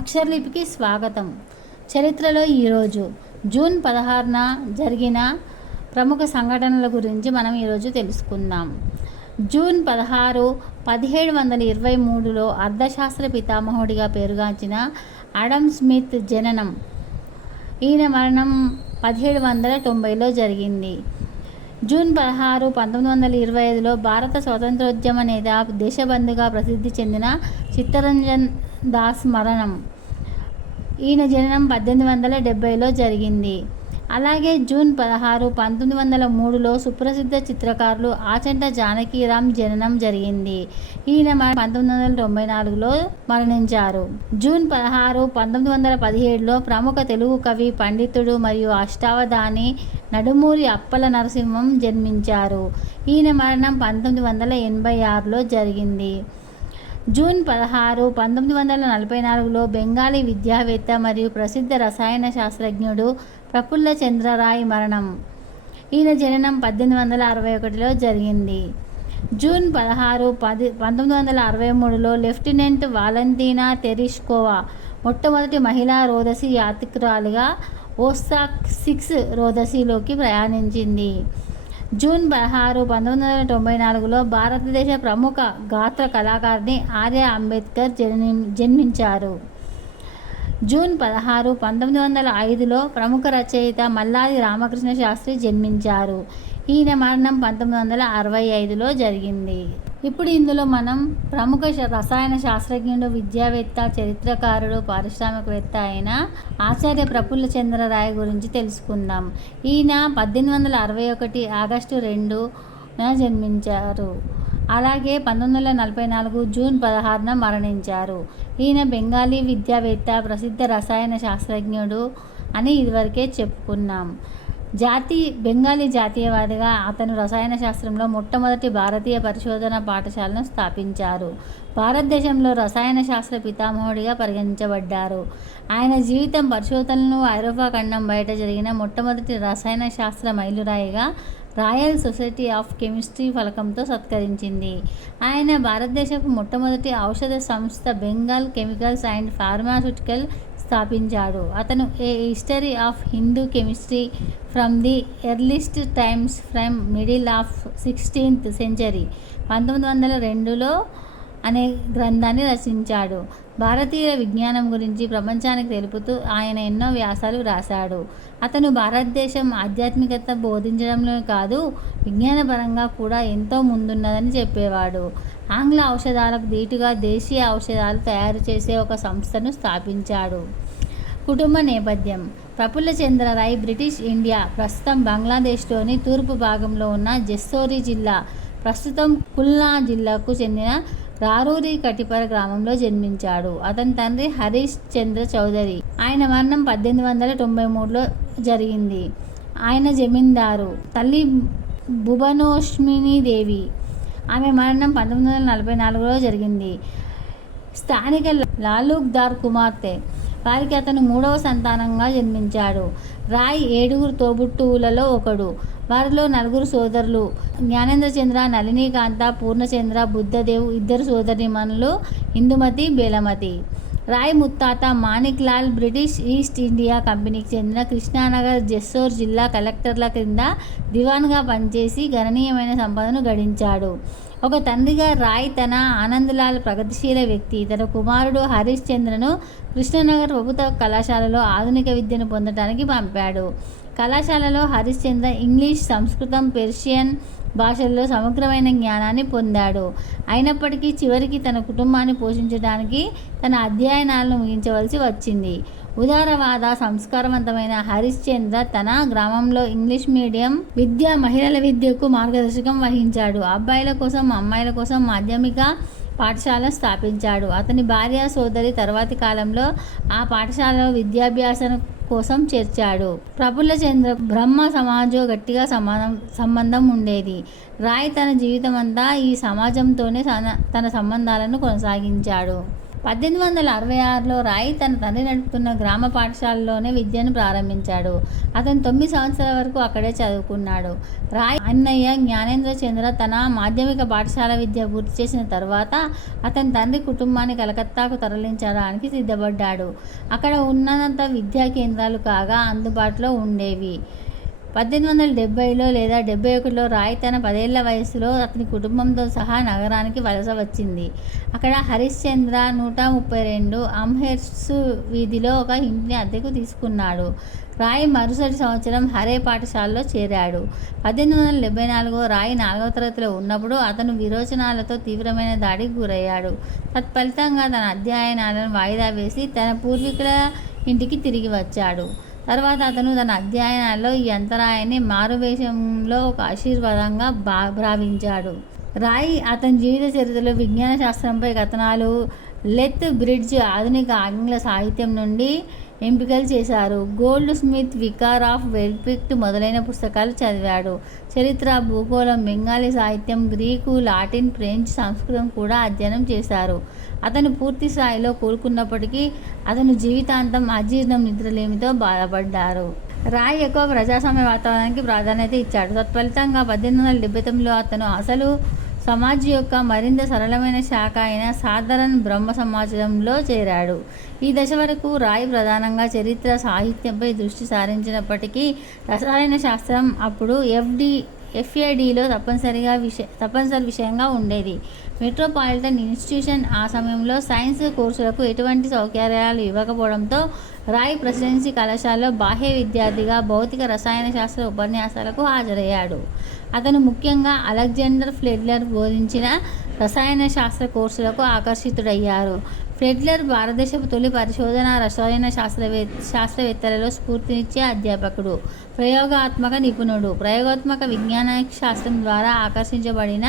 అక్షరలిపికి స్వాగతం. చరిత్రలో ఈరోజు జూన్ 16న జరిగిన ప్రముఖ సంఘటనల గురించి మనం ఈరోజు తెలుసుకుందాం. జూన్ 16, 1723లో అర్థశాస్త్ర పితామహుడిగా పేరుగాంచిన ఆడమ్ స్మిత్ జననం. ఈయన మరణం 1790లో జరిగింది. జూన్ 16, 1925లో భారత స్వతంత్రోద్యమ నేత, దేశబంధుగా ప్రసిద్ధి చెందిన చిత్తరంజన్ దాస్ మరణం. ఈయన జననం 1870లో జరిగింది. అలాగే జూన్ 16, 1903లో సుప్రసిద్ధ చిత్రకారులు ఆచంట జానకీరామ్ జననం జరిగింది. ఈయన 1994లో మరణించారు. జూన్ 16, 1917లో ప్రముఖ తెలుగు కవి, పండితుడు మరియు అష్టావధాని నడుమూరి అప్పల నరసింహం జన్మించారు. ఈయన మరణం 1986లో జరిగింది. జూన్ 16, 1944లో బెంగాలీ విద్యావేత్త మరియు ప్రసిద్ధ రసాయన శాస్త్రజ్ఞుడు ప్రఫుల్ల చంద్ర రాయ్ మరణం. ఈయన జననం 1861లో జరిగింది. జూన్ 16, 1963లో లెఫ్టినెంట్ వాలంటీనా తెరిష్కోవా మొట్టమొదటి మహిళా రోదసీ యాత్రికురాలిగా ఓస్సాక్ 6 రోదసీలోకి ప్రయాణించింది. జూన్ 16, 1994లో భారతదేశ ప్రముఖ గాత్ర కళాకారిణి ఆర్య అంబేద్కర్ జన్మించారు. జూన్ 16, 1905లో ప్రముఖ రచయిత మల్లాది రామకృష్ణ శాస్త్రి జన్మించారు. ఈయన మరణం 1965లో జరిగింది. ఇప్పుడు ఇందులో మనం ప్రముఖ రసాయన శాస్త్రజ్ఞుడు, విద్యావేత్త, చరిత్రకారుడు, పారిశ్రామికవేత్త అయిన ఆచార్య ప్రఫుల్ల చంద్ర రాయ్ గురించి తెలుసుకుందాం. ఈయన 1861 ఆగస్టు 2న జన్మించారు. అలాగే 1944 జూన్ 16న మరణించారు. ఈయన బెంగాలీ విద్యావేత్త, ప్రసిద్ధ రసాయన శాస్త్రజ్ఞుడు అని ఇదివరకే చెప్పుకున్నాం. బెంగాలీ జాతీయవాదిగా అతను రసాయన శాస్త్రంలో మొట్టమొదటి భారతీయ పరిశోధన పాఠశాలను స్థాపించారు. భారతదేశంలో రసాయన శాస్త్ర పితామహుడిగా పరిగణించబడ్డారు. ఆయన జీవితం పరిశోధనలు ఐరోపా ఖండం బయట జరిగిన మొట్టమొదటి రసాయన శాస్త్ర మైలురాయిగా రాయల్ సొసైటీ ఆఫ్ కెమిస్ట్రీ ఫలకంతో సత్కరించింది. ఆయన భారతదేశపు మొట్టమొదటి ఔషధ సంస్థ బెంగాల్ కెమికల్స్ అండ్ ఫార్మాస్యూటికల్ స్థాపించాడు. అతను a history of Hindu chemistry from the earliest times from middle of 16th century 1902లో అనే గ్రంథాన్ని రచించాడు. భారతీయ విజ్ఞానం గురించి ప్రపంచానికి తెలుపుతూ ఆయన ఎన్నో వ్యాసాలు రాశాడు. అతను భారతదేశం ఆధ్యాత్మికత బోధించడంలో కాదు, విజ్ఞానపరంగా కూడా ఎంతో ముందున్నదని చెప్పేవాడు. ఆంగ్ల ఔషధాలకు ధీటుగా దేశీయ ఔషధాలు తయారు చేసే ఒక సంస్థను స్థాపించాడు. కుటుంబ నేపథ్యం. ప్రఫుల్ల చంద్ర రాయ్ బ్రిటిష్ ఇండియా, ప్రస్తుతం బంగ్లాదేశ్లోని తూర్పు భాగంలో ఉన్న జెస్సోరీ జిల్లా, ప్రస్తుతం కుల్నా జిల్లాకు చెందిన రారూరి కటిపర గ్రామంలో జన్మించాడు. అతని తండ్రి హరీష్ చంద్ర చౌదరి. ఆయన మరణం 1893లో జరిగింది. ఆయన జమీందారు. తల్లి భువనోష్మిని దేవి. ఆమె మరణం 1944లో జరిగింది. స్థానిక లాలూక్దార్ కుమార్తె. వారికి అతను 3వ సంతానంగా జన్మించాడు. రాయ్ 7 తోబుట్టువులలో ఒకడు. వారిలో 4 సోదరులు, జ్ఞానేంద్రచంద్ర, నళినీకాంత, పూర్ణచంద్ర, బుద్ధదేవ్, 2 సోదరీమణులు, ఇందుమతి, బేలమతి. రాయ్ ముత్తాత Manik Lal British east India కంపెనీకి చెందిన కృష్ణానగర్, జెస్సోర్ జిల్లా కలెక్టర్ల క్రింద దివాన్గా పనిచేసి గణనీయమైన సంపదను గడించాడు. ఒక తండ్రిగా రాయ్ తన ఆనందలాల్ ప్రగతిశీల వ్యక్తి. తన కుమారుడు హరీష్ చంద్రను కృష్ణనగర్ ప్రభుత్వ కళాశాలలో ఆధునిక విద్యను పొందడానికి పంపాడు. కళాశాలలో హరీష్ చంద్ర ఇంగ్లీష్, సంస్కృతం, పెర్షియన్ భాషల్లో సమగ్రమైన జ్ఞానాన్ని పొందాడు. అయినప్పటికీ చివరికి తన కుటుంబాన్ని పోషించడానికి తన అధ్యయనాలను ముగించవలసి వచ్చింది. ఉదారవాద, సంస్కారవంతమైన హరీష్ చంద్ర తన గ్రామంలో ఇంగ్లీష్ మీడియం విద్య, మహిళల విద్యకు మార్గదర్శకం వహించాడు. అబ్బాయిల కోసం, అమ్మాయిల కోసం మాధ్యమిక పాఠశాల స్థాపించాడు. అతని భార్య, సోదరి తర్వాతి కాలంలో ఆ పాఠశాలలో విద్యాభ్యాసం కోసం చేర్చాడు. ప్రఫుల్ల చంద్ర బ్రహ్మ సమాజంతో గట్టిగా సంబంధం ఉండేది. రాయ్ తన జీవితమంతా ఈ సమాజంతోనే తన సంబంధాలను కొనసాగించాడు. 1866లో రాయ్ తన తండ్రి నడుపుతున్న గ్రామ పాఠశాలలోనే విద్యను ప్రారంభించాడు. అతను 9 సంవత్సరాల వరకు అక్కడే చదువుకున్నాడు. రాయ్ అన్నయ్య జ్ఞానేంద్ర చంద్ర తన మాధ్యమిక పాఠశాల విద్య పూర్తి చేసిన తర్వాత అతని తండ్రి కుటుంబాన్ని కలకత్తాకు తరలించడానికి సిద్ధపడ్డాడు. అక్కడ ఉన్నత విద్యా కేంద్రాలు కాగా అందుబాటులో ఉండేవి. 1870లో లేదా 71లో రాయ్ తన 10 ఏళ్ల వయసులో అతని కుటుంబంతో సహా నగరానికి వలస వచ్చింది. అక్కడ హరిశ్చంద్ర 132 అమ్హెర్స్ట్ వీధిలో ఒక ఇంటిని అద్దెకు తీసుకున్నాడు. రాయ్ మరుసటి సంవత్సరం హరే పాఠశాలలో చేరాడు. 1874 రాయ్ 4వ తరగతిలో ఉన్నప్పుడు అతను విరోచనాలతో తీవ్రమైన దాడికి గురయ్యాడు. తత్ఫలితంగా తన అధ్యయనాలను వాయిదా వేసి తన పూర్వీకుల ఇంటికి తిరిగి వచ్చాడు. తర్వాత అతను తన అధ్యయనాల్లో ఈ అంతరాయాన్ని మారువేషంలో ఒక ఆశీర్వాదంగా భావించాడు. రాయ్ అతని జీవిత చరిత్రలో విజ్ఞాన శాస్త్రంపై కథనాలు, లెత్ బ్రిడ్జ్ ఆధునిక ఆంగ్ల సాహిత్యం నుండి ఎంపికలు చేశారు. గోల్డ్ స్మిత్, వికార్ ఆఫ్ వెల్పిక్ట్ మొదలైన పుస్తకాలు చదివాడు. చరిత్ర, భూగోళం, బెంగాలీ సాహిత్యం, గ్రీకు, లాటిన్, ఫ్రెంచ్, సంస్కృతం కూడా అధ్యయనం చేశారు. అతను పూర్తి స్థాయిలో కోలుకున్నప్పటికీ అతను జీవితాంతం అజీర్ణం, నిద్రలేమితో బాధపడ్డారు. రాయ్ ఎక్కువ ప్రజాస్వామ్య వాతావరణానికి ప్రాధాన్యత ఇచ్చాడు. తత్ఫలితంగా 1879లో అతను అసలు సమాజ్ యొక్క మరింత సరళమైన శాఖ అయిన సాధారణ బ్రహ్మ సమాజంలో చేరాడు. ఈ దశ వరకు రాయ్ ప్రధానంగా చరిత్ర, సాహిత్యంపై దృష్టి సారించినప్పటికీ రసాయన శాస్త్రం అప్పుడు FADలో తప్పనిసరి విషయంగా ఉండేది. మెట్రోపాలిటన్ ఇన్స్టిట్యూషన్ ఆ సమయంలో సైన్స్ కోర్సులకు ఎటువంటి సౌకర్యాలు ఇవ్వకపోవడంతో రాయ్ ప్రెసిడెన్సీ కళాశాలలో బాహ్య విద్యార్థిగా భౌతిక రసాయన శాస్త్ర ఉపన్యాసాలకు హాజరయ్యాడు. అతను ముఖ్యంగా అలెగ్జాండర్ ఫ్లెడ్లర్ బోధించిన రసాయన శాస్త్ర కోర్సులకు ఆకర్షితుడయ్యారు. ఫ్లెడ్లర్ భారతదేశపు తొలి పరిశోధన రసాయన శాస్త్రవేత్తలలో స్ఫూర్తినిచ్చే అధ్యాపకుడు, ప్రయోగాత్మక నిపుణుడు. ప్రయోగాత్మక విజ్ఞాన శాస్త్రం ద్వారా ఆకర్షించబడిన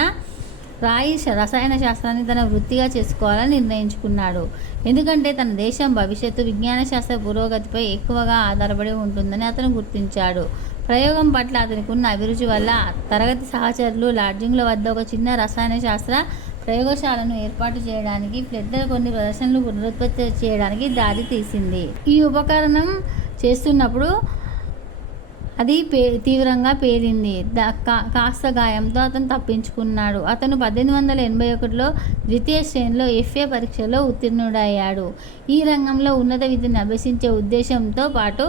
రాయ్ రసాయన శాస్త్రాన్ని తన వృత్తిగా చేసుకోవాలని నిర్ణయించుకున్నాడు. ఎందుకంటే తన దేశం భవిష్యత్తు విజ్ఞాన శాస్త్ర పురోగతిపై ఎక్కువగా ఆధారపడి ఉంటుందని అతను గుర్తించాడు. ప్రయోగం పట్ల అతనికి ఉన్న అభిరుచి వల్ల తరగతి సహచరులు లాడ్జింగ్ల వద్ద ఒక చిన్న రసాయన శాస్త్ర ప్రయోగశాలను ఏర్పాటు చేయడానికి ఫ్లెడ్లర్ కొన్ని ప్రదర్శనలు పునరుత్పత్తి చేయడానికి దారి తీసింది. ఈ ఉపకరణం చేస్తున్నప్పుడు అది తీవ్రంగా పేలింది. కాస్త గాయంతో అతను తప్పించుకున్నాడు. అతను 1881లో ద్వితీయ శ్రేణిలో FA పరీక్షలో ఉత్తీర్ణుడయ్యాడు. ఈ రంగంలో ఉన్నత విద్యను అభ్యసించే ఉద్దేశంతో పాటు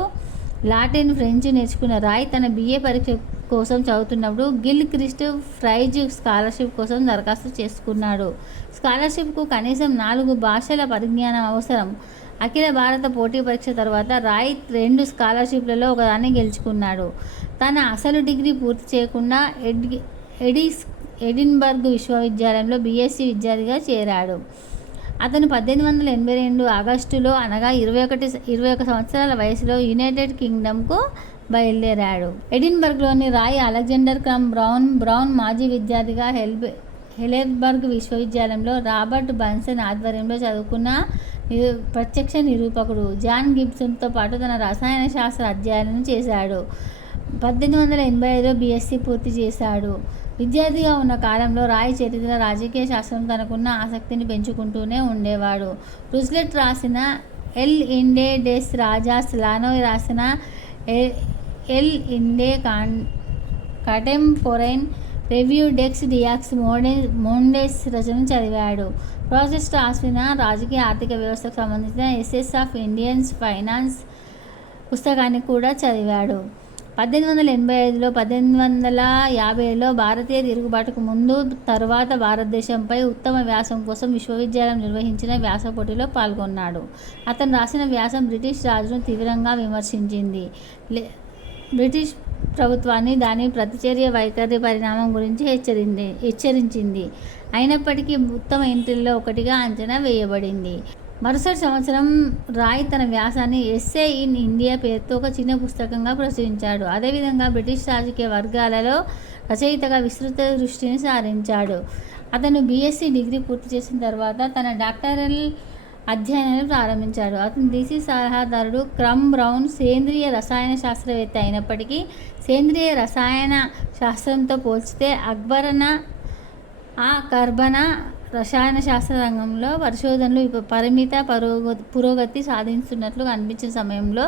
లాటిన్, ఫ్రెంచ్ నేర్చుకున్న రాయ్ తన BA పరీక్ష కోసం చదువుతున్నప్పుడు గిల్ క్రిస్ట్ ప్రైజ్ స్కాలర్షిప్ కోసం దరఖాస్తు చేసుకున్నాడు. స్కాలర్షిప్కు కనీసం 4 భాషల పరిజ్ఞానం అవసరం. అఖిల భారత పోటీ పరీక్ష తర్వాత రాయ్ 2 స్కాలర్షిప్లలో ఒకదాన్ని గెలుచుకున్నాడు. తన అసలు డిగ్రీ పూర్తి చేయకుండా ఎడిన్బర్గ్ విశ్వవిద్యాలయంలో BSc విద్యార్థిగా చేరాడు. అతను 1882 ఆగస్టులో అనగా 21 సంవత్సరాల వయసులో యునైటెడ్ కింగ్డమ్కు బయలుదేరాడు. ఎడిన్బర్గ్లోని రాయ్ అలెగ్జాండర్ బ్రౌన్ మాజీ విద్యార్థిగా హెలెన్బర్గ్ విశ్వవిద్యాలయంలో రాబర్ట్ బన్సన్ ఆధ్వర్యంలో చదువుకున్న ప్రత్యక్ష నిరూపకుడు జాన్ గిబ్సన్తో పాటు తన రసాయన శాస్త్ర అధ్యయనం చేశాడు. 1885లో BSc పూర్తి చేశాడు. విద్యార్థిగా ఉన్న కాలంలో రాయ్ చరిత్ర, రాజకీయ శాస్త్రం తనకున్న ఆసక్తిని పెంచుకుంటూనే ఉండేవాడు. రుజ్లెట్ రాసిన ఎల్ ఇండే డెస్ రాజాస్, లానోయ్ రాసిన ఎల్ ఇండే కంటెంపోరైన్ రివ్యూ డెక్స్ డియాక్స్ మోండెస్ రచనను చదివాడు. ప్రాసెస్ రాసిన రాజకీయ ఆర్థిక వ్యవస్థకు సంబంధించిన ఎసెస్ ఆఫ్ ఇండియన్స్ ఫైనాన్స్ పుస్తకాన్ని కూడా చదివాడు. 1885లో 1850లో భారతీయ తిరుగుబాటుకు ముందు తరువాత భారతదేశంపై ఉత్తమ వ్యాసం కోసం విశ్వవిద్యాలయం నిర్వహించిన వ్యాస పోటీలో పాల్గొన్నాడు. అతను రాసిన వ్యాసం బ్రిటిష్ రాజును తీవ్రంగా విమర్శించింది. బ్రిటిష్ ప్రభుత్వాన్ని దాని ప్రతిచర్య వైఖరి పరిణామం గురించి హెచ్చరించింది. అయినప్పటికీ ఉత్తమ ఎంట్రీల్లో ఒకటిగా అంచనా వేయబడింది. మరుసటి సంవత్సరం రాయ్ తన వ్యాసాన్ని ఎస్సే ఇన్ ఇండియా పేరుతో ఒక చిన్న పుస్తకంగా ప్రచురించాడు. అదేవిధంగా బ్రిటిష్ రాజకీయ వర్గాలలో రచయితగా విస్తృత దృష్టిని సారించాడు. అతను BSc డిగ్రీ పూర్తి చేసిన తర్వాత తన డాక్టరల్ అధ్యయనాలు ప్రారంభించాడు. అతని థీసిస్ సలహాదారుడు క్రమ్ బ్రౌన్ సేంద్రియ రసాయన శాస్త్రవేత్త అయినప్పటికీ సేంద్రియ రసాయన శాస్త్రంతో పోల్చితే కార్బన రసాయన శాస్త్ర రంగంలో పరిశోధనలు పరిమిత పురోగతి సాధిస్తున్నట్లు కనిపించిన సమయంలో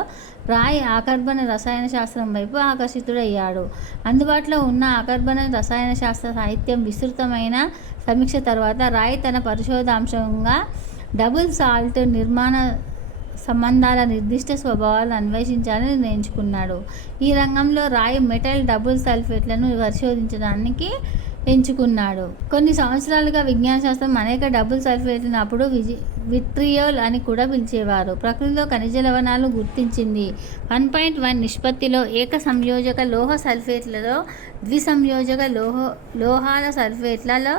రాయ్ అకర్బన రసాయన శాస్త్రం వైపు ఆకర్షితుడయ్యాడు. అందుబాటులో ఉన్న అకర్బన రసాయన శాస్త్ర సాహిత్యం విస్తృతమైన సమీక్ష తర్వాత రాయ్ తన పరిశోధాంశంగా డబుల్ సాల్ట్ నిర్మాణ సంబంధాల నిర్దిష్ట స్వభావాలను అన్వేషించాలని నిర్ణయించుకున్నాడు. ఈ రంగంలో రాయ్ మెటల్ డబుల్ సల్ఫేట్లను పరిశోధించడానికి ఎంచుకున్నాడు. కొన్ని సంవత్సరాలుగా విజ్ఞాన శాస్త్రం అనేక డబుల్ సల్ఫేట్లను అప్పుడు విట్రియోల్ అని కూడా పిలిచేవారు. ప్రకృతిలో ఖనిజ లవణాలు గుర్తించింది. 1.1 నిష్పత్తిలో ఏక సంయోజక లోహ సల్ఫేట్లలో ద్విసంయోజక లోహాల సల్ఫేట్లలో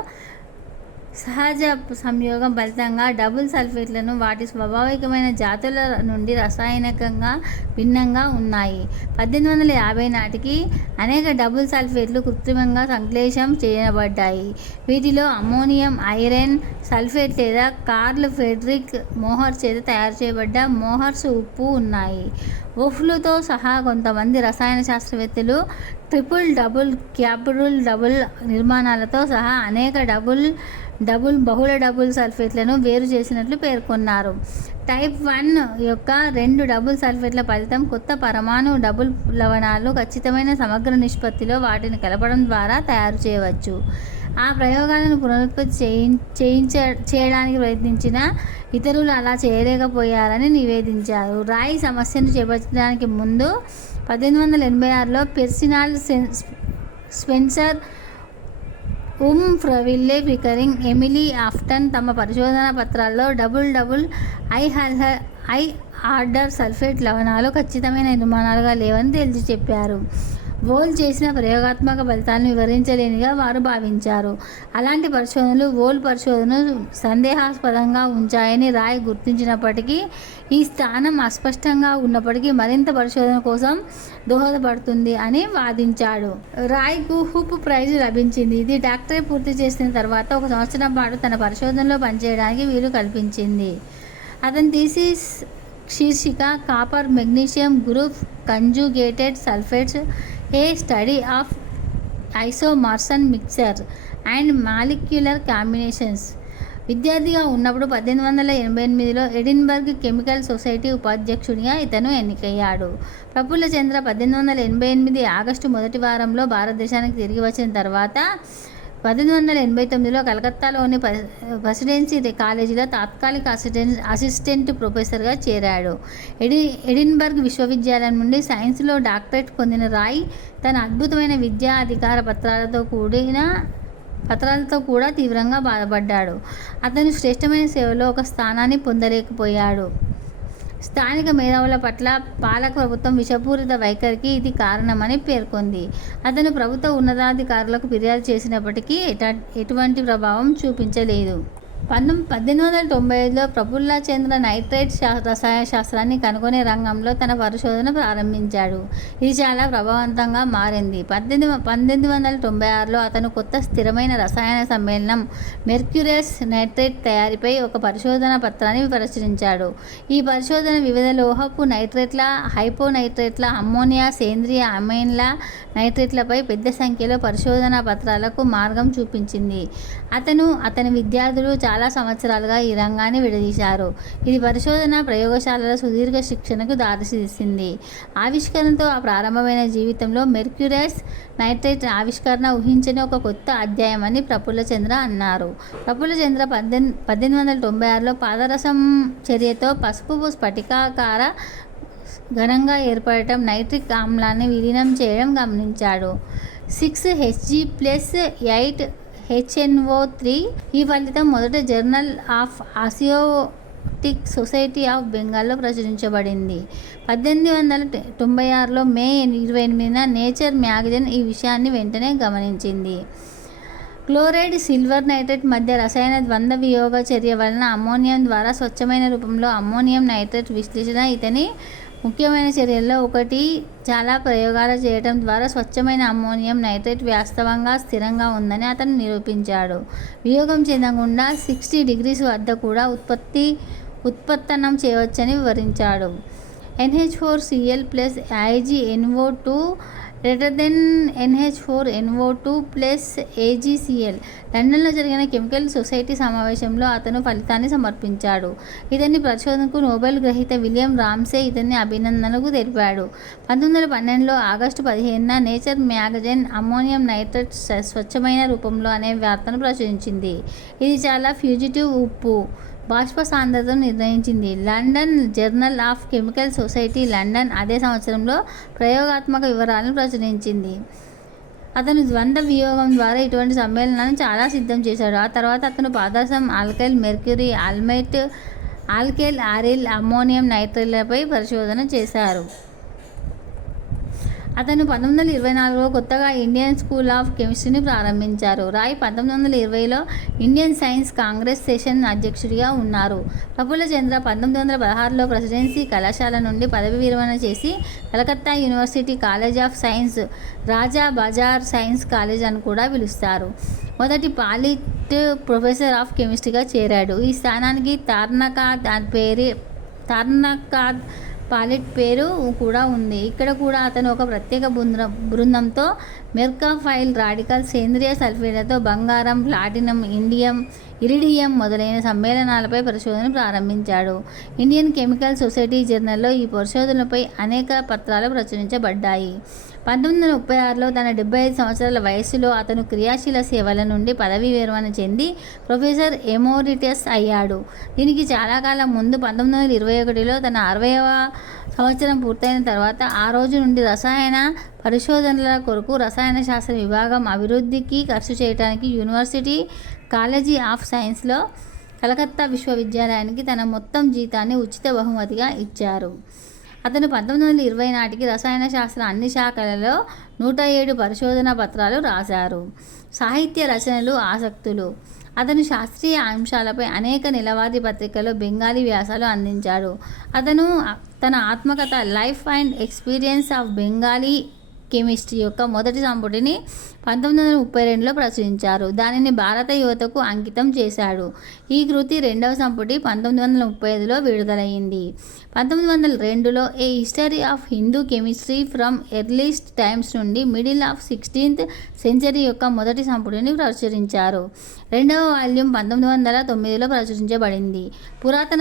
సహజ సంయోగం ఫలితంగా డబుల్ సల్ఫేట్లను వాటి స్వాభావికమైన జాతుల నుండి రసాయనికంగా భిన్నంగా ఉన్నాయి. 1850 నాటికి అనేక డబుల్ సల్ఫేట్లు కృత్రిమంగా సంశ్లేషం చేయబడ్డాయి. వీటిలో అమ్మోనియం ఐరన్ సల్ఫేట్ లేదా కార్ల్ ఫ్రెడరిక్ మోహర్ చేత తయారు చేయబడ్డ మోహర్స్ ఉప్పు ఉన్నాయి. వోల్ఫ్తో సహా కొంతమంది రసాయన శాస్త్రవేత్తలు ట్రిపుల్ డబుల్ క్వాడ్రుపుల్ డబుల్ నిర్మాణాలతో సహా అనేక బహుళ డబుల్ సల్ఫేట్లను వేరు చేసినట్లు పేర్కొన్నారు. టైప్ 1 యొక్క 2 డబుల్ సల్ఫేట్ల ఫలితం కొత్త పరమాణు డబుల్ లవణాలు ఖచ్చితమైన సమగ్ర నిష్పత్తిలో వాటిని కలపడం ద్వారా తయారు చేయవచ్చు. ఆ ప్రయోగాలను పునరుత్పత్తి చేయడానికి ప్రయత్నించిన ఇతరులు అలా చేయలేకపోయారని నివేదించారు. రాయ్ సమస్యను చేపట్టడానికి ముందు 1886లో పెర్సినాల్ స్పెన్సర్ ఫ్రవిల్లే పికరింగ్ ఎమిలీ ఆఫ్టన్ తమ పరిశోధనా పత్రాల్లో డబుల్ హై ఆర్డర్ సల్ఫేట్ లవణాలు ఖచ్చితమైన నిర్మాణాలుగా లేవని తేల్చి చెప్పారు. వోల్ చేసిన ప్రయోగాత్మక ఫలితాలను వివరించలేనిగా వారు భావించారు. అలాంటి పరిశోధనలు వోల్ పరిశోధనను సందేహాస్పదంగా ఉంచాయని రాయ్ గుర్తించినప్పటికీ ఈ స్థానం అస్పష్టంగా ఉన్నప్పటికీ మరింత పరిశోధన కోసం దోహదపడుతుంది అని వాదించాడు. రాయ్కు హుప్ ప్రైజ్ లభించింది. ఇది డాక్టరేట్ పూర్తి చేసిన తర్వాత 1 సంవత్సరం పాటు తన పరిశోధనలో పనిచేయడానికి వీలు కల్పించింది. అతని థీసిస్ శీర్షిక copper magnesium group conjugated sulphates a study of isomorphous mixture and molecular combinations. విద్యార్థిగా ఉన్నప్పుడు 1888లో ఎడిన్బర్గ్ కెమికల్ సొసైటీ ఉపాధ్యక్షుడిగా ఇతను ఎన్నికయ్యాడు. ప్రఫుల్ల చంద్ర 1888 ఆగస్టు మొదటి వారంలో భారతదేశానికి తిరిగి వచ్చిన తర్వాత 1889లో కలకత్తాలోని ప్రెసిడెన్సీ కాలేజీలో తాత్కాలిక అసిస్టెంట్ ప్రొఫెసర్గా చేరాడు. ఎడిన్బర్గ్ విశ్వవిద్యాలయం నుండి సైన్స్లో డాక్టరేట్ పొందిన రాయ్ తన అద్భుతమైన విద్యా అధికార పత్రాలతో కూడా తీవ్రంగా బాధపడ్డాడు. అతను శ్రేష్టమైన సేవలో ఒక స్థానాన్ని పొందలేకపోయాడు. స్థానిక మేధావుల పట్ల పాలక ప్రభుత్వం విషపూరిత వైఖరికి ఇది కారణమని పేర్కొంది. అతను ప్రభుత్వ ఉన్నతాధికారులకు ఫిర్యాదు చేసినప్పటికీ ఎటువంటి ప్రభావం చూపించలేదు. 1895లో ప్రఫుల్ల చంద్ర నైట్రేట్ రసాయన శాస్త్రాన్ని కనుగొనే రంగంలో తన పరిశోధన ప్రారంభించాడు. ఇది చాలా ప్రభావవంతంగా మారింది. 1896లో అతను కొత్త స్థిరమైన రసాయన సమ్మేళనం మెర్క్యూరియస్ నైట్రేట్ తయారీపై ఒక పరిశోధన పత్రాన్ని ప్రచురించాడు. ఈ పరిశోధన వివిధ లోహపు నైట్రేట్ల, హైపోనైట్రేట్ల, అమ్మోనియా, సేంద్రియ అమైన్ల నైట్రేట్లపై పెద్ద సంఖ్యలో పరిశోధనా పత్రాలకు మార్గం చూపించింది. అతని విద్యార్థులు చాలా సంవత్సరాలుగా ఈ రంగాన్ని విడదీశారు. ఇది పరిశోధన ప్రయోగశాలల సుదీర్ఘ శిక్షణకు దారితీసింది. ఆవిష్కరణతో ఆ ప్రారంభమైన జీవితంలో మెర్క్యూరియస్ నైట్రేట్ ఆవిష్కరణ ఊహించని ఒక కొత్త అధ్యాయం అని ప్రఫుల్ల చంద్ర అన్నారు. ప్రఫుల్ల చంద్ర 1896లో పాదరసం చర్యతో పసుపు స్ఫటికాకార ఘనంగా ఏర్పడటం, నైట్రిక్ ఆమ్లాన్ని విలీనం చేయడం గమనించాడు. 6Hg+8HNO3 ఈ ఫలితం మొదట జర్నల్ ఆఫ్ ఆసియోటిక్ సొసైటీ ఆఫ్ బెంగాల్లో ప్రచురించబడింది. 1896లో మే 28న నేచర్ మ్యాగజైన్ ఈ విషయాన్ని వెంటనే గమనించింది. క్లోరైడ్, సిల్వర్ నైట్రేట్ మధ్య రసాయన ద్వంద్వ వియోగ చర్య వలన అమ్మోనియం ద్వారా స్వచ్ఛమైన రూపంలో అమ్మోనియం నైట్రేట్ విశ్లేషణ ఇతని ముఖ్యమైన చర్యల్లో ఒకటి. చాలా ప్రయోగాలు చేయడం ద్వారా స్వచ్ఛమైన అమ్మోనియం నైట్రేట్ వాస్తవంగా స్థిరంగా ఉందని అతను నిరూపించాడు. వియోగం చెందకుండా 60 degrees వద్ద కూడా ఉత్పన్నం చేయవచ్చని వివరించాడు. NH4Cl+IgNO2 NH4NO2+AgCl. లండన్లో జరిగిన కెమికల్ సొసైటీ సమావేశంలో అతను ఫలితాన్ని సమర్పించాడు. ఇతని పరిశోధనకు నోబెల్ గ్రహీత విలియం రామ్సే ఇతన్ని అభినందనలు తెలిపాడు. 1912లో ఆగస్టు 15న నేచర్ మ్యాగజైన్ అమ్మోనియం నైట్రేట్ స్వచ్ఛమైన రూపంలో అనే వార్తను ప్రచురించింది. ఇది చాలా ఫ్యూజిటివ్ ఉప్పు బాష్ప సాంద్రతను నిర్ణయించింది. London journal of chemical society London అదే సంవత్సరంలో ప్రయోగాత్మక వివరాలను ప్రచురించింది. అతను ద్వంద్వ వియోగం ద్వారా ఇటువంటి సమ్మేళనాలను చాలా సిద్ధం చేశాడు. ఆ తర్వాత అతను పాదరసం, ఆల్కైల్ మెర్క్యూరీ, ఆల్మైట్, ఆల్కైల్ ఆరిల్, అమ్మోనియం నైట్రేట్లపై పరిశోధన చేశారు. అతను 1924లో కొత్తగా ఇండియన్ స్కూల్ ఆఫ్ కెమిస్ట్రీని ప్రారంభించారు. రాయ్ 1920లో ఇండియన్ సైన్స్ కాంగ్రెస్ సెషన్ అధ్యక్షుడిగా ఉన్నారు. ప్రఫుల్ల చంద్ర 1916లో ప్రెసిడెన్సీ కళాశాల నుండి పదవి విరమణ చేసి Calcutta university college of science, Raja Bazar science college అని కూడా పిలుస్తారు, మొదటి పాలిట్ ప్రొఫెసర్ ఆఫ్ కెమిస్ట్రీగా చేరాడు. ఈ స్థానానికి తార్నాకాద్ పాలిట్ పేరు కూడా ఉంది. ఇక్కడ కూడా అతను ఒక ప్రత్యేక బృందంతో మెర్కాఫైల్ రాడికల్ సేంద్రియ సల్ఫేట్లతో బంగారం, ప్లాటినం, ఇరిడియం మొదలైన సమ్మేళనాలపై పరిశోధన ప్రారంభించాడు. ఇండియన్ కెమికల్ సొసైటీ జర్నల్లో ఈ పరిశోధనలపై అనేక పత్రాలు ప్రచురించబడ్డాయి. 1936లో తన 75 సంవత్సరాల వయస్సులో అతను క్రియాశీల సేవల నుండి పదవీ విరమణ చెంది ప్రొఫెసర్ ఎమోరిటస్ అయ్యాడు. దీనికి చాలా కాలం ముందు 1921లో తన 60వ సంవత్సరం పూర్తయిన తర్వాత ఆ రోజు నుండి రసాయన పరిశోధనల కొరకు రసాయన శాస్త్ర విభాగం అభివృద్ధికి ఖర్చు చేయడానికి యూనివర్సిటీ కాలేజీ ఆఫ్ సైన్స్లో కలకత్తా విశ్వవిద్యాలయానికి తన మొత్తం జీతాన్ని ఉచిత బహుమతిగా ఇచ్చారు. అతను 1920 నాటికి రసాయన శాస్త్ర అన్ని శాఖలలో 107 పరిశోధనా పత్రాలు రాశారు. సాహిత్య రచనలు, ఆసక్తులు. అతను శాస్త్రీయ అంశాలపై అనేక నెలవారీ పత్రికల్లో బెంగాలీ వ్యాసాలు అందించాడు. అతను తన ఆత్మకథ life and experience of Bengali chemistry యొక్క మొదటి సంపుటిని 1932లో ప్రచురించారు. దానిని భారత యువతకు అంకితం చేశాడు. ఈ కృతి రెండవ సంపుటి 1935లో విడుదలైంది. 1902లో a history of Hindu chemistry from earliest times నుండి మిడిల్ ఆఫ్ 16th సెంచరీ యొక్క మొదటి సంపుటిని ప్రచురించారు. రెండవ వాల్యూమ్ 1909లో ప్రచురించబడింది. పురాతన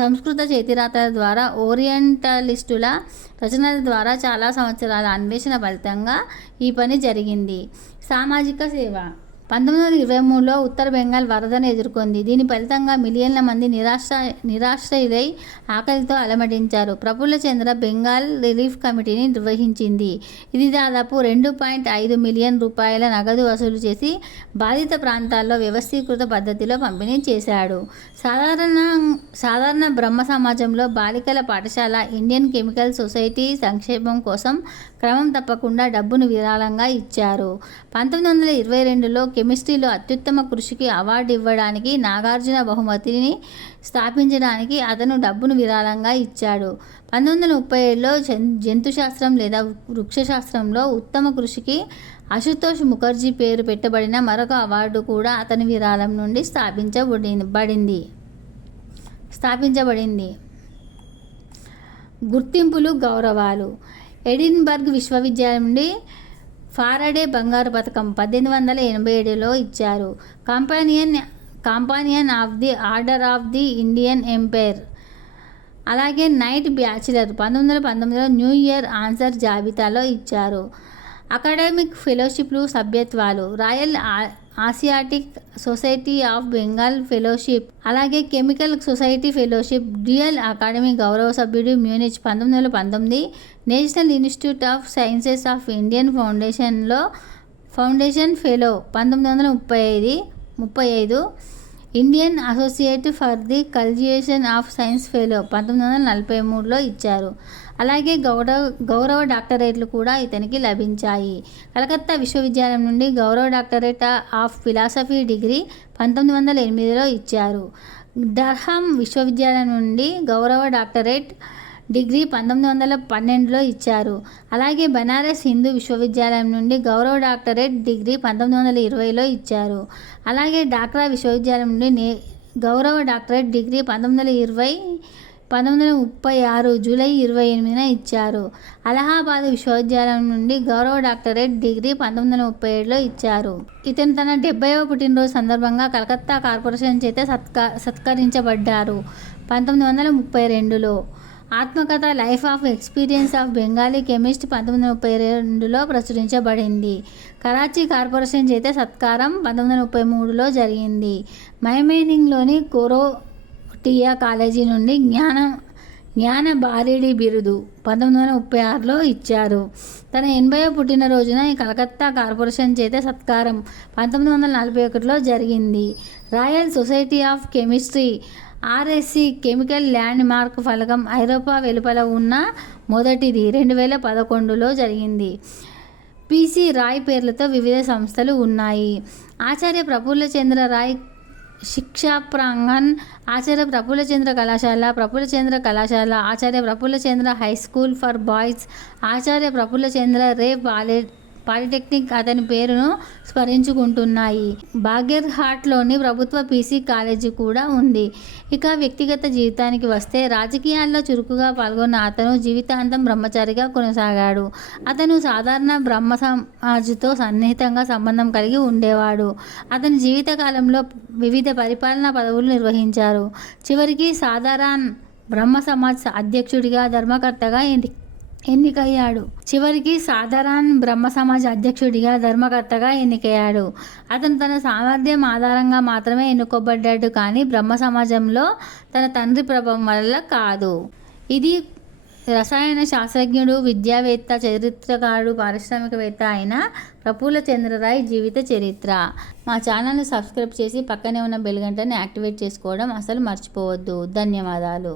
సంస్కృత చేతిరాతల ద్వారా ఓరియంటలిస్టుల రచనల ద్వారా చాలా సంవత్సరాల అన్వేషణ ఫలితంగా ఈ పని జరిగింది. సామాజిక సేవ. 1923లో ఉత్తర బెంగాల్ వరదను ఎదుర్కొంది. దీని ఫలితంగా మిలియన్ల మంది నిరాశ్రయులై ఆకలితో అలమటించారు. ప్రఫుల్ల చంద్ర బెంగాల్ రిలీఫ్ కమిటీని నిర్వహించింది. ఇది దాదాపు 2.5 మిలియన్ రూపాయల నగదు వసూలు చేసి బాధిత ప్రాంతాల్లో వ్యవస్థీకృత పద్ధతిలో పంపిణీ చేశాడు. సాధారణ బ్రహ్మ సమాజంలో బాలికల పాఠశాల ఇండియన్ కెమికల్ సొసైటీ సంక్షేమం కోసం క్రమం తప్పకుండా డబ్బును విరాళంగా ఇచ్చారు. 1922లో కెమిస్ట్రీలో అత్యుత్తమ కృషికి అవార్డు ఇవ్వడానికి నాగార్జున బహుమతిని స్థాపించడానికి అతను డబ్బును విరాళంగా ఇచ్చాడు. 1937లో జంతుశాస్త్రం లేదా వృక్షశాస్త్రంలో ఉత్తమ కృషికి అశుతోష్ ముఖర్జీ పేరు పెట్టబడిన మరొక అవార్డు కూడా అతని విరాళం నుండి స్థాపించబడింది. గుర్తింపులు, గౌరవాలు. ఎడిన్బర్గ్ విశ్వవిద్యాలయం నుండి ఫారడే బంగారు పథకం 1887లో ఇచ్చారు. Companion of the order of the Indian empire. అలాగే నైట్ బ్యాచిలర్ 1919లో న్యూ ఇయర్ ఆన్సర్ జాబితాలో ఇచ్చారు. అకాడమిక్ ఫెలోషిప్లు, సభ్యత్వాలు. Royal asiatic society of Bengal fellowship, అలాగే కెమికల్ సొసైటీ ఫెలోషిప్, డ్యూయల్ అకాడమీ గౌరవ సభ్యుడు Munich 1919, national institute of sciences of Indian foundation fellow 1935, Indian associate for the cultivation of science fellow 1943లో ఇచ్చారు. అలాగే గౌరవ డాక్టరేట్లు కూడా ఇతనికి లభించాయి. కలకత్తా విశ్వవిద్యాలయం నుండి గౌరవ డాక్టరేట్ ఆఫ్ ఫిలాసఫీ డిగ్రీ 1908లో ఇచ్చారు. డర్హామ్ విశ్వవిద్యాలయం నుండి గౌరవ డాక్టరేట్ డిగ్రీ 1912లో ఇచ్చారు. అలాగే బనారస్ హిందూ విశ్వవిద్యాలయం నుండి గౌరవ డాక్టరేట్ డిగ్రీ 1920లో ఇచ్చారు. అలాగే ఢాకా విశ్వవిద్యాలయం నుండి గౌరవ డాక్టరేట్ డిగ్రీ 1920 1936 జూలై 28న ఇచ్చారు. అలహాబాద్ విశ్వవిద్యాలయం నుండి గౌరవ డాక్టరేట్ డిగ్రీ 1937లో ఇచ్చారు. ఇతను తన 70వ పుట్టినరోజు సందర్భంగా కలకత్తా కార్పొరేషన్ చేత సత్కరించబడ్డారు. 1932లో ఆత్మకథ life of experience of Bengali chemist 1932లో ప్రచురించబడింది. కరాచీ కార్పొరేషన్ చేత సత్కారం 1933లో జరిగింది. మైమేనింగ్లోని కోరోటియా కాలేజీ నుండి జ్ఞాన భారేడి బిరుదు 1936లో ఇచ్చారు. తన 80వ పుట్టినరోజున కలకత్తా కార్పొరేషన్ చేత సత్కారం 1941లో జరిగింది. Royal society of chemistry RSC chemical landmark ఫలకం ఐరోపా వెలుపల ఉన్న మొదటిది 2011లో జరిగింది. PC రాయ్ పేర్లతో వివిధ సంస్థలు ఉన్నాయి. ఆచార్య ప్రఫుల్లచంద్ర రాయ్ శిక్షా ప్రాంగణ్, ఆచార్య ప్రఫుల్లచంద్ర కళాశాల, Acharya Prafullachandra high school for boys, Acharya Prafullachandra Ray polytechnic అతని పేరును స్మరించుకుంటున్నాయి. బాగేర్హాట్లోని ప్రభుత్వ PC కాలేజీ కూడా ఉంది. ఇక వ్యక్తిగత జీవితానికి వస్తే రాజకీయాల్లో చురుకుగా పాల్గొన్న అతను జీవితాంతం బ్రహ్మచారిగా కొనసాగాడు. అతను సాధారణ బ్రహ్మ సమాజ్తో సన్నిహితంగా సంబంధం కలిగి ఉండేవాడు. అతని జీవితకాలంలో వివిధ పరిపాలనా పదవులు నిర్వహించారు. చివరికి సాధారణ బ్రహ్మ సమాజ్ అధ్యక్షుడిగా ధర్మకర్తగా ఎన్నికయ్యాడు. అతను తన సామర్థ్యం ఆధారంగా మాత్రమే ఎన్నుకోబడ్డాడు కానీ బ్రహ్మ సమాజంలో తన తండ్రి ప్రభావం వల్ల కాదు. ఇది రసాయన శాస్త్రజ్ఞుడు, విద్యావేత్త, చరిత్రకారుడు, పారిశ్రామికవేత్త అయిన ప్రఫుల్లచంద్ర రాయ్ జీవిత చరిత్ర. మా ఛానల్ని సబ్స్క్రైబ్ చేసి పక్కనే ఉన్న బెల్ గంటని యాక్టివేట్ చేసుకోవడం అసలు మర్చిపోవద్దు. ధన్యవాదాలు.